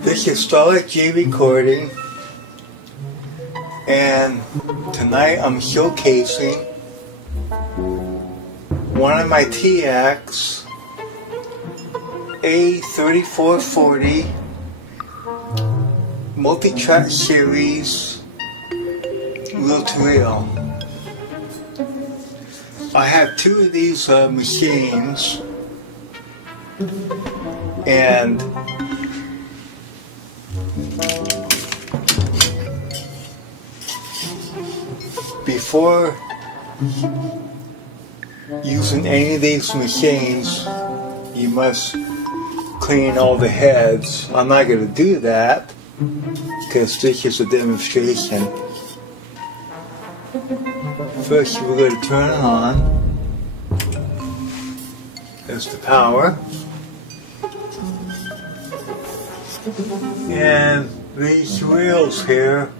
This is Starlight G recording, and tonight I'm showcasing one of my Teacs A3440 multi-track series reel-to-reel. I have two of these machines, and before using any of these machines, you must clean all the heads. I'm not going to do that because this is a demonstration. First, we're going to turn it on. There's the power. And these reels here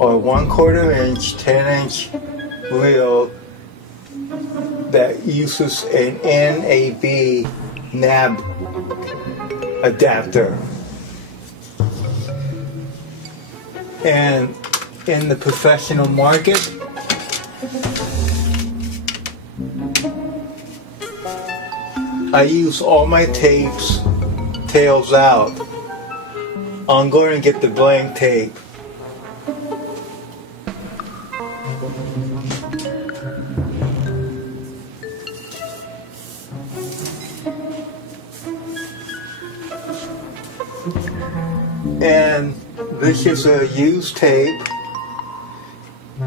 are 1/4 inch, 10-inch reel that uses an NAB nab adapter. And in the professional market, I use all my tapes tails out. I'm going to get the blank tape. And this is a used tape.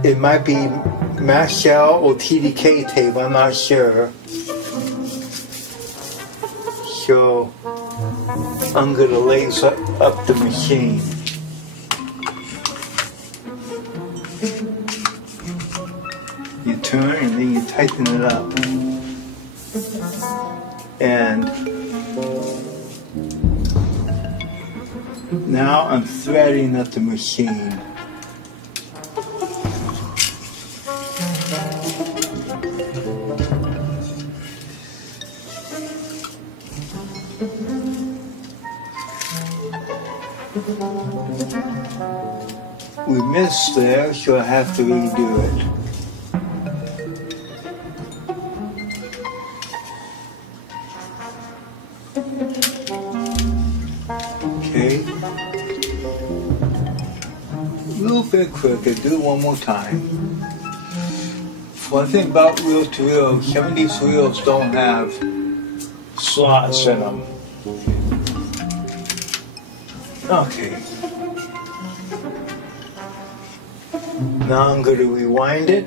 It might be Mashal or TDK tape, I'm not sure. So I'm going to lace up the machine. You turn and then you tighten it up. And now I'm threading up the machine. We missed there, so I have to redo it. Okay. A little bit quicker, do it one more time. One thing about reel-to-reel, some of these reels don't have slots in them. Okay. Now I'm going to rewind it.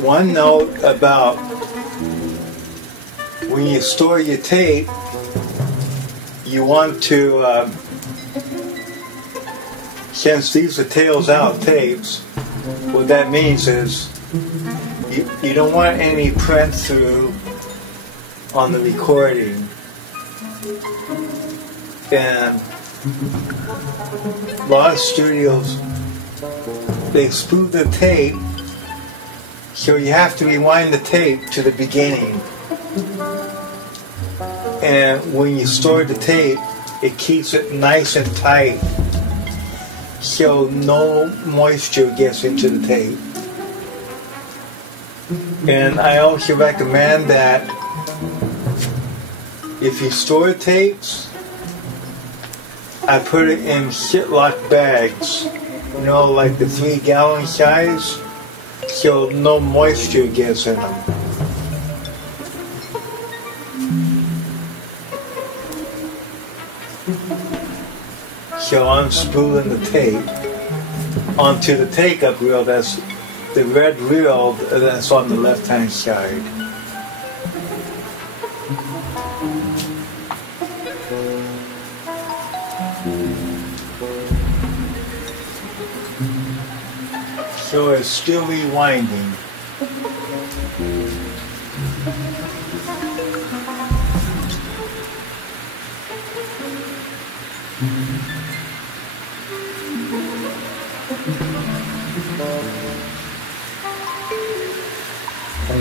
One note about when you store your tape, you want to, since these are tails out tapes, what that means is you don't want any print through on the recording. And a lot of studios, they spoof the tape, so you have to rewind the tape to the beginning. And when you store the tape, it keeps it nice and tight, so no moisture gets into the tape. And I also recommend that if you store tapes, I put it in Ziploc bags, you know, like the 3-gallon size, so no moisture gets in them. So I'm spooling the tape onto the take-up reel, that's the red reel that's on the left-hand side. So it's still rewinding.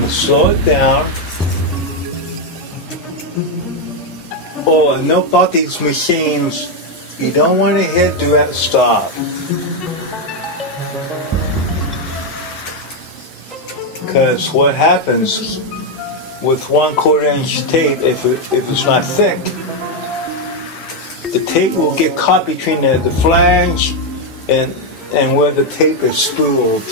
slow it down. Oh, and note about these machines, you don't want to hit direct stop. Because what happens with 1/4 inch tape, if it's not thick, the tape will get caught between the flange and where the tape is spooled.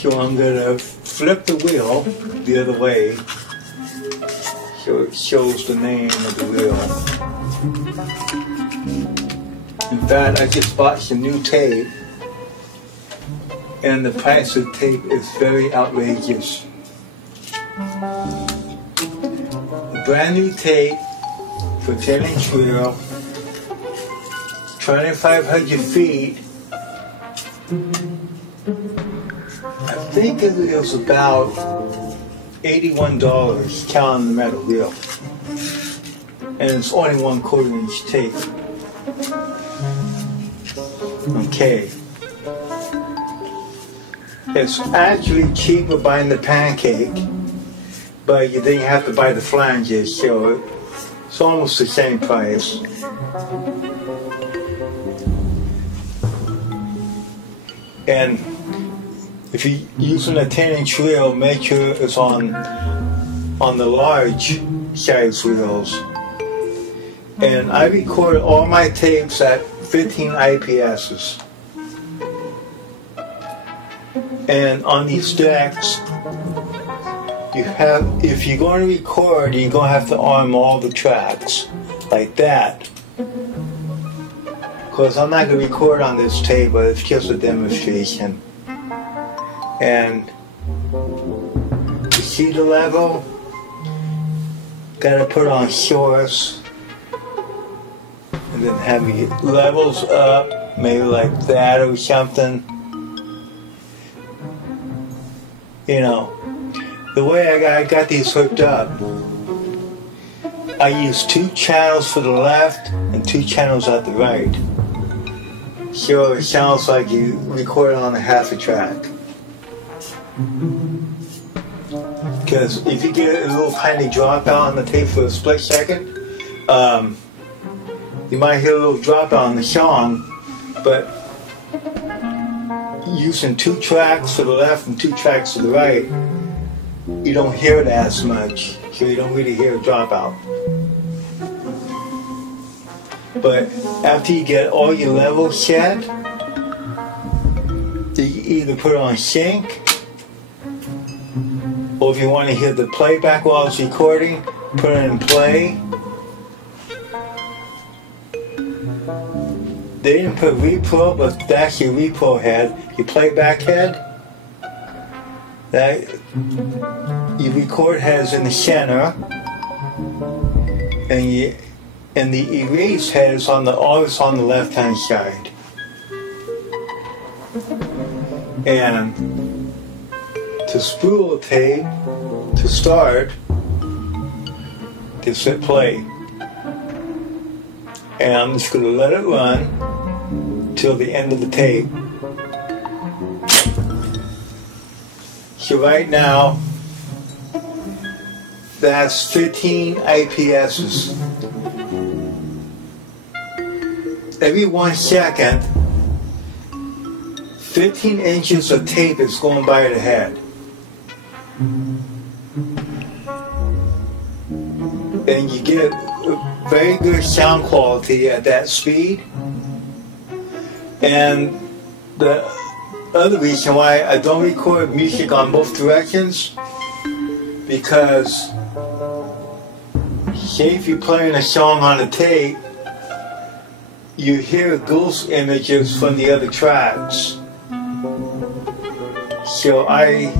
So I'm going to flip the wheel the other way so it shows the name of the wheel. In fact, I just bought some new tape, and the price of tape is very outrageous. Brand new tape for 10-inch reel, 2,500 feet. I think it was about $81 counting the metal reel, and it's only 1/4 inch tape. Okay. It's actually cheaper buying the pancake, but then you have to buy the flanges, so it's almost the same price. And if you're using a 10-inch reel, make sure it's on the large size reels. And I recorded all my tapes at 15 IPSs. And on these decks, if you're going to record, you're going to have to arm all the tracks like that. Because I'm not going to record on this tape, but it's just a demonstration. And you see the level? Got to put on source. And then have your levels up, maybe like that or something. You know, the way I got these hooked up, I use 2 channels for the left and 2 channels at the right. So it sounds like you record on a half a track. Because if you get a little tiny dropout on the tape for a split second, you might hear a little dropout on the song, but using 2 tracks to the left and 2 tracks to the right, you don't hear it as much, so you don't really hear a dropout. But after you get all your levels set, you either put it on sync, or if you want to hear the playback while it's recording, put it in play. They didn't put repro, but that's your repro head. Your playback head, that your record head is in the center, and the erase head is always on the left-hand side. And to spool a tape, to start, just hit play. And I'm just going to let it run till the end of the tape. So right now, that's 15 IPSs. Every 1 second, 15 inches of tape is going by the head. And you get very good sound quality at that speed. And the other reason why I don't record music on both directions, because say if you're playing a song on a tape, you hear ghost images from the other tracks. So I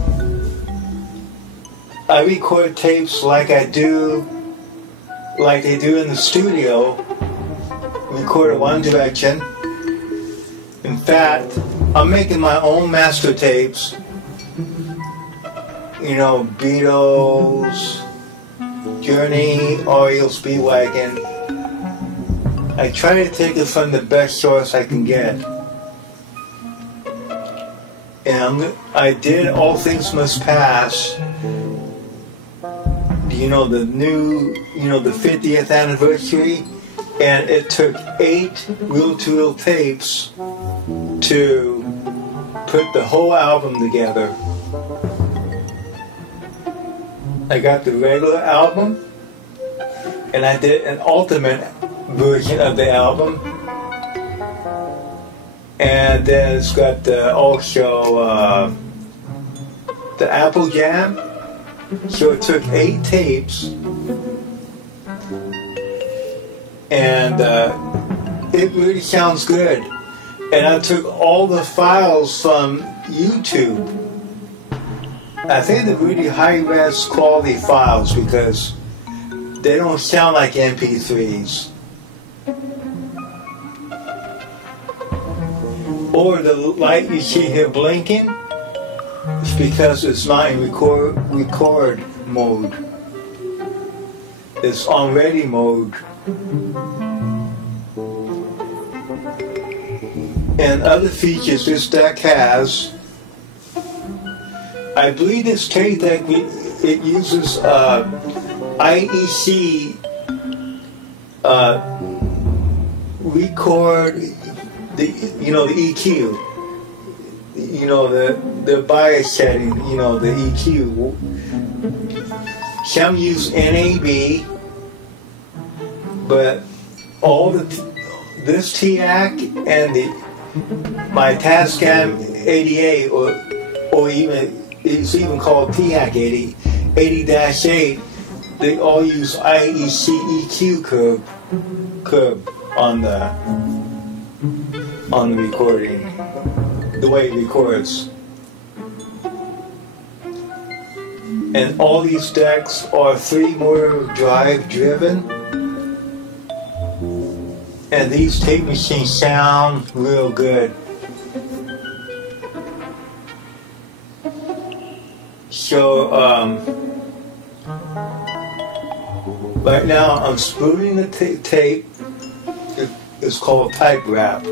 record tapes like they do in the studio, record in one direction. In fact, I'm making my own master tapes, you know, Beatles, Journey, REO Speedwagon. I try to take it from the best source I can get. And I did All Things Must Pass, you know, the new, you know, the 50th anniversary, and it took 8 reel-to-reel tapes to put the whole album together. I got the regular album, and I did an ultimate version of the album, and then it's got also the Apple Jam. So it took 8 tapes, and it really sounds good. And I took all the files from YouTube. I think they're really high-res quality files because they don't sound like MP3s. Or the light you see here blinking, it's because it's not in record mode. It's on ready mode. And other features this deck has, I believe this tape deck, it uses IEC record, the EQ, you know, the bias setting, you know, the EQ. Some use NAB, but all this Teac and my Teac A88, or even it's even called Teac 80-8, they all use IEC EQ curve on the recording, the way it records. And all these decks are 3-motor drive driven, and these tape machines sound real good. So right now I'm spooling the tape. It's called type wrap.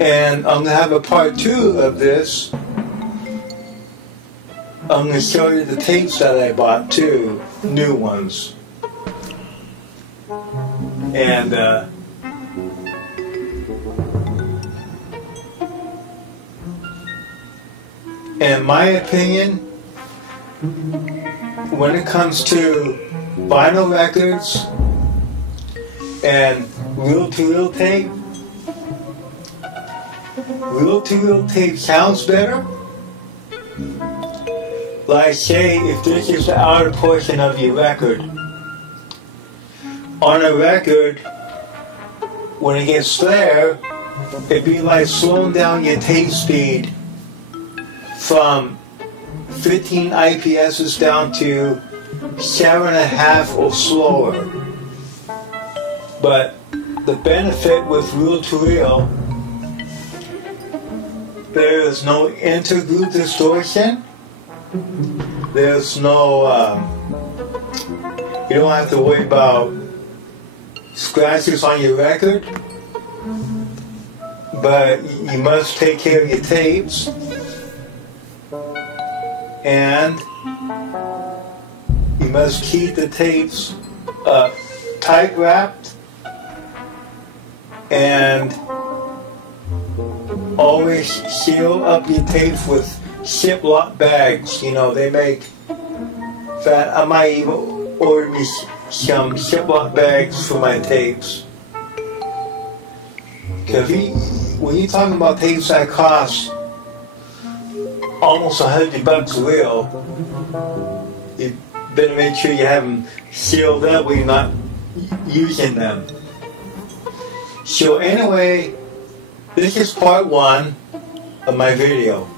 And I'm going to have a part 2 of this. I'm going to show you the tapes that I bought too, new ones. And in my opinion, when it comes to vinyl records and reel-to-reel tape, reel-to-reel tape sounds better. Like say, if this is the outer portion of your record, on a record, when it gets there, it'd be like slowing down your tape speed from 15 IPSs down to 7.5 or slower. But the benefit with reel-to-reel, there is no intergroup distortion. There's no, you don't have to worry about scratches on your record, but you must take care of your tapes, and you must keep the tapes tight wrapped, and always seal up your tapes with Ziploc bags. You know, they make that. I might even order me some Ziploc bags for my tapes. Because when you're talking about tapes that cost almost $100 a reel, you better make sure you have them sealed up when you're not using them. So anyway, this is part 1 of my video.